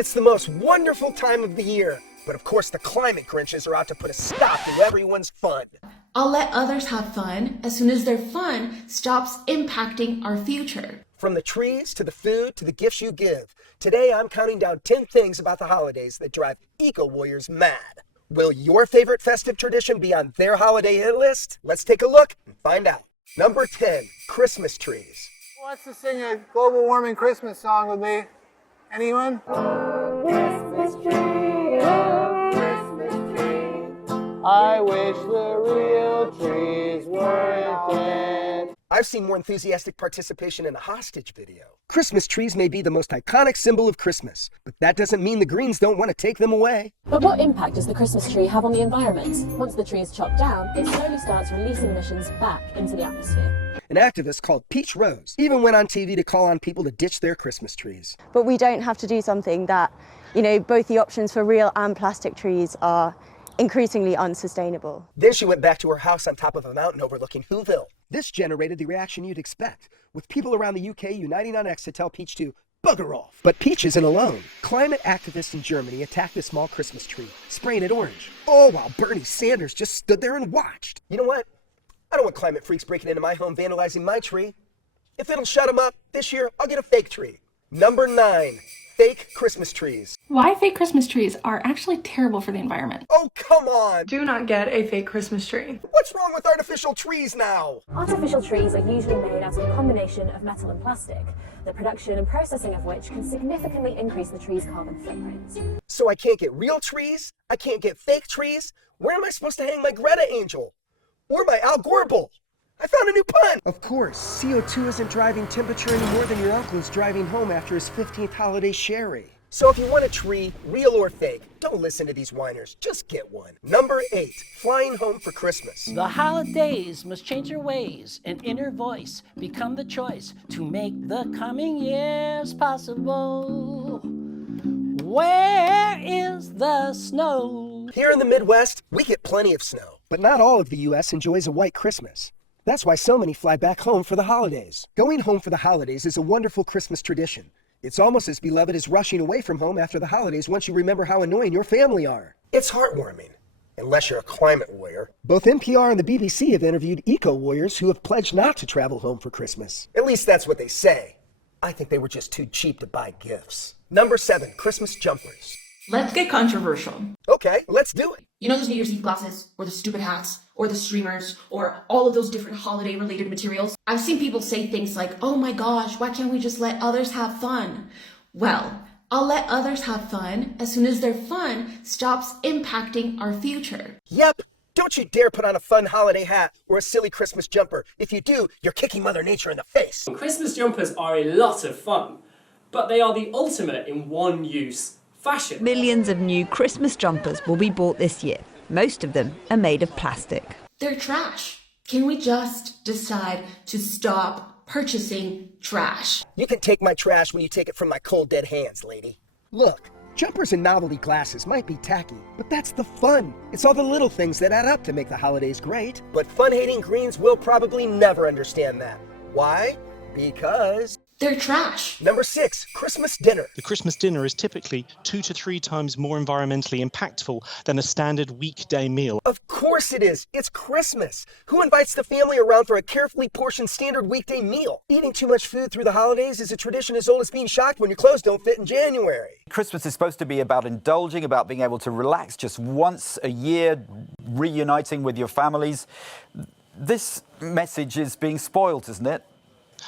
It's the most wonderful time of the year. But of course, the climate grinches are out to put a stop to everyone's fun. I'll let others have fun as soon as their fun stops impacting our future. From the trees to the food to the gifts you give, today I'm counting down 10 things about the holidays that drive eco-warriors mad. Will your favorite festive tradition be on their holiday hit list? Let's take a look and find out. Number 10, Christmas trees. Who wants to sing a global warming Christmas song with me? Anyone? Christmas tree, oh, Christmas tree. I wish the real trees weren't dead. I've seen more enthusiastic participation in a hostage video. Christmas trees may be the most iconic symbol of Christmas, but that doesn't mean the Greens don't want to take them away. But what impact does the Christmas tree have on the environment? Once the tree is chopped down, it slowly starts releasing emissions back into the atmosphere. An activist called Peach Rose even went on TV to call on people to ditch their Christmas trees. But we don't have to do something that, both the options for real and plastic trees are increasingly unsustainable. Then she went back to her house on top of a mountain overlooking Whoville. This generated the reaction you'd expect, with people around the UK uniting on X to tell Peach to bugger off. But Peach isn't alone. Climate activists in Germany attacked a small Christmas tree, spraying it orange. All while Bernie Sanders just stood there and watched. You know what? I don't want climate freaks breaking into my home vandalizing my tree. If it'll shut them up, this year I'll get a fake tree. Number 9, fake Christmas trees. Why fake Christmas trees are actually terrible for the environment. Oh, come on! Do not get a fake Christmas tree. What's wrong with artificial trees now? Artificial trees are usually made out of a combination of metal and plastic, the production and processing of which can significantly increase the tree's carbon footprint. So I can't get real trees? I can't get fake trees? Where am I supposed to hang my Greta Angel? Or my Al Gore bull? I found a new pun! Of course, CO2 isn't driving temperature any more than your uncle's driving home after his 15th holiday sherry. So if you want a tree, real or fake, don't listen to these whiners, just get one. Number 8, flying home for Christmas. The holidays must change their ways, and inner voice become the choice to make the coming years possible. Where is the snow? Here in the Midwest, we get plenty of snow. But not all of the U.S. enjoys a white Christmas. That's why so many fly back home for the holidays. Going home for the holidays is a wonderful Christmas tradition. It's almost as beloved as rushing away from home after the holidays once you remember how annoying your family are. It's heartwarming, unless you're a climate warrior. Both NPR and the BBC have interviewed eco-warriors who have pledged not to travel home for Christmas. At least that's what they say. I think they were just too cheap to buy gifts. Number 7, Christmas jumpers. Let's get controversial. Okay, let's do it. You know those New Year's Eve glasses, or the stupid hats, or the streamers, or all of those different holiday-related materials? I've seen people say things like, oh my gosh, why can't we just let others have fun? Well, I'll let others have fun as soon as their fun stops impacting our future. Yep. Don't you dare put on a fun holiday hat or a silly Christmas jumper. If you do, you're kicking Mother Nature in the face. Christmas jumpers are a lot of fun, but they are the ultimate in one-use fashion. Millions of new Christmas jumpers will be bought this year. Most of them are made of plastic. They're trash. Can we just decide to stop purchasing trash? You can take my trash when you take it from my cold, dead hands, lady. Look, jumpers and novelty glasses might be tacky, but that's the fun. It's all the little things that add up to make the holidays great. But fun-hating Greens will probably never understand that. Why? Because they're trash. Number 6, Christmas dinner. The Christmas dinner is typically 2 to 3 times more environmentally impactful than a standard weekday meal. Of course it is. It's Christmas. Who invites the family around for a carefully portioned standard weekday meal? Eating too much food through the holidays is a tradition as old as being shocked when your clothes don't fit in January. Christmas is supposed to be about indulging, about being able to relax just once a year, reuniting with your families. This message is being spoiled, isn't it?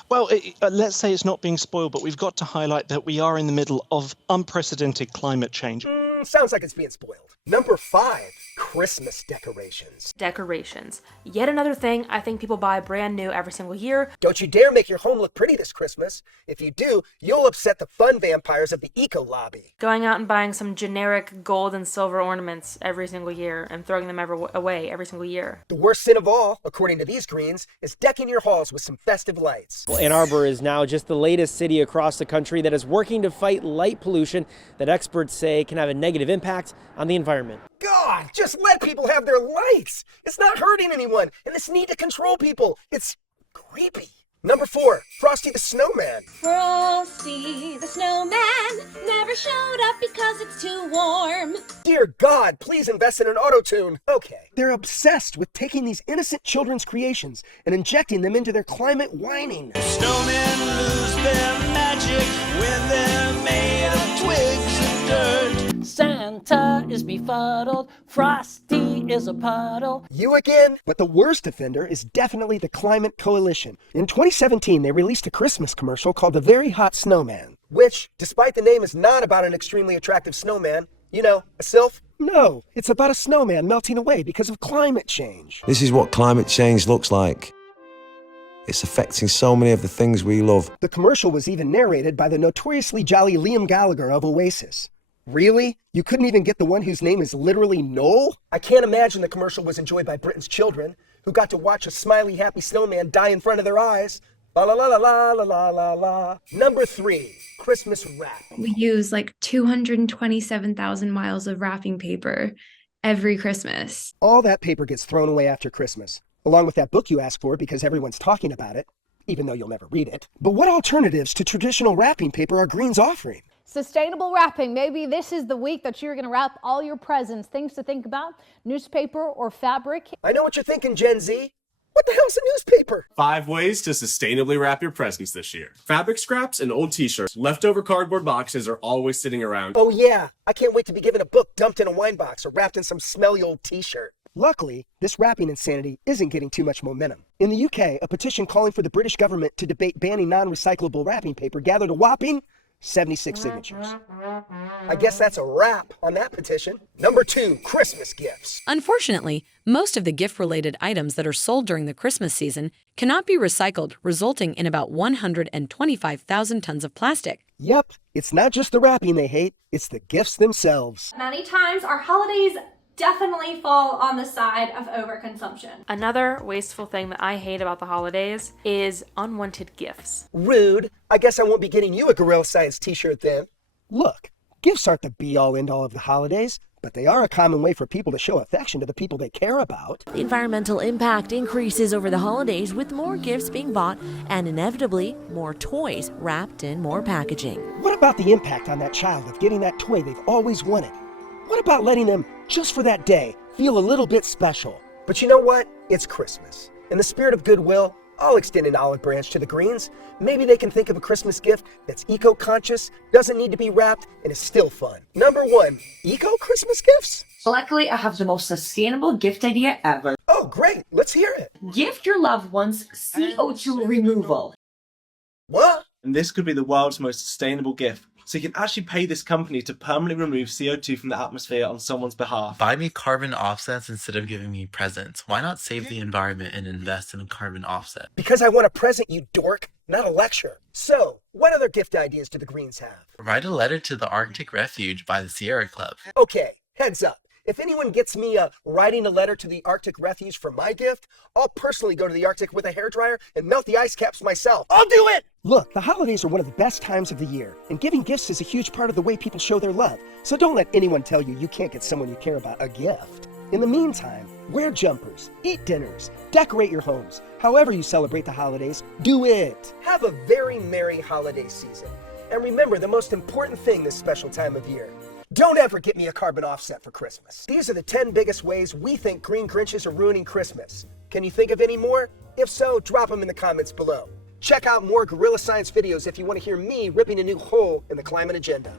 Well, let's say it's not being spoiled, but we've got to highlight that we are in the middle of unprecedented climate change. Sounds like it's being spoiled. Number 5, Christmas decorations. Decorations. Yet another thing I think people buy brand new every single year. Don't you dare make your home look pretty this Christmas. If you do, you'll upset the fun vampires of the eco lobby. Going out and buying some generic gold and silver ornaments every single year and throwing them away every single year. The worst sin of all, according to these Greens, is decking your halls with some festive lights. Well, Ann Arbor is now just the latest city across the country that is working to fight light pollution that experts say can have a negative impact on the environment. God, just let people have their lights. It's not hurting anyone, and this need to control people, it's creepy. Number 4, Frosty the Snowman. Frosty the Snowman never showed up because it's too warm. Dear God, please invest in an auto-tune. Okay. They're obsessed with taking these innocent children's creations and injecting them into their climate whining. Snowmen lose their magic when they're made of twigs and dirt. Santa is befuddled, Frosty is a puddle. You again? But the worst offender is definitely the Climate Coalition. In 2017, they released a Christmas commercial called The Very Hot Snowman, which, despite the name, is not about an extremely attractive snowman. You know, a sylph? No, it's about a snowman melting away because of climate change. This is what climate change looks like. It's affecting so many of the things we love. The commercial was even narrated by the notoriously jolly Liam Gallagher of Oasis. Really? You couldn't even get the one whose name is literally Noel? I can't imagine the commercial was enjoyed by Britain's children, who got to watch a smiley, happy snowman die in front of their eyes. La la la la la la la la la. Number 3, Christmas wrap. We use like 227,000 miles of wrapping paper every Christmas. All that paper gets thrown away after Christmas, along with that book you asked for because everyone's talking about it, even though you'll never read it. But what alternatives to traditional wrapping paper are Greens offering? Sustainable wrapping. Maybe this is the week that you're going to wrap all your presents. Things to think about: newspaper or fabric. I know what you're thinking, Gen Z. What the hell's a newspaper? 5 ways to sustainably wrap your presents this year. Fabric scraps and old t-shirts. Leftover cardboard boxes are always sitting around. Oh yeah, I can't wait to be given a book dumped in a wine box or wrapped in some smelly old t-shirt. Luckily, this wrapping insanity isn't getting too much momentum. In the UK, a petition calling for the British government to debate banning non-recyclable wrapping paper gathered a whopping 76 signatures. I guess that's a wrap on that petition. Number 2, Christmas gifts. Unfortunately, most of the gift-related items that are sold during the Christmas season cannot be recycled, resulting in about 125,000 tons of plastic. Yep, it's not just the wrapping they hate, it's the gifts themselves. Many times our holidays definitely fall on the side of overconsumption. Another wasteful thing that I hate about the holidays is unwanted gifts. Rude. I guess I won't be getting you a Gorilla Science t-shirt then. Look, gifts aren't the be-all end-all of the holidays, but they are a common way for people to show affection to the people they care about. The environmental impact increases over the holidays with more gifts being bought and inevitably more toys wrapped in more packaging. What about the impact on that child of getting that toy they've always wanted? What about letting them, just for that day, feel a little bit special? But you know what? It's Christmas. In the spirit of goodwill, I'll extend an olive branch to the Greens. Maybe they can think of a Christmas gift that's eco-conscious, doesn't need to be wrapped, and is still fun. Number 1, eco-Christmas gifts? Luckily, I have the most sustainable gift idea ever. Oh, great. Let's hear it. Gift your loved ones CO2 removal. What? And this could be the world's most sustainable gift. So you can actually pay this company to permanently remove CO2 from the atmosphere on someone's behalf. Buy me carbon offsets instead of giving me presents. Why not save the environment and invest in a carbon offset? Because I want a present, you dork, not a lecture. So, what other gift ideas do the Greens have? Write a letter to the Arctic Refuge by the Sierra Club. Okay, heads up. If anyone gets me writing a letter to the Arctic Refuge for my gift, I'll personally go to the Arctic with a hairdryer and melt the ice caps myself. I'll do it! Look, the holidays are one of the best times of the year, and giving gifts is a huge part of the way people show their love. So don't let anyone tell you you can't get someone you care about a gift. In the meantime, wear jumpers, eat dinners, decorate your homes. However you celebrate the holidays, do it. Have a very merry holiday season. And remember the most important thing this special time of year. Don't ever get me a carbon offset for Christmas. These are the 10 biggest ways we think green grinches are ruining Christmas. Can you think of any more? If so, drop them in the comments below. Check out more Gorilla Science videos if you want to hear me ripping a new hole in the climate agenda.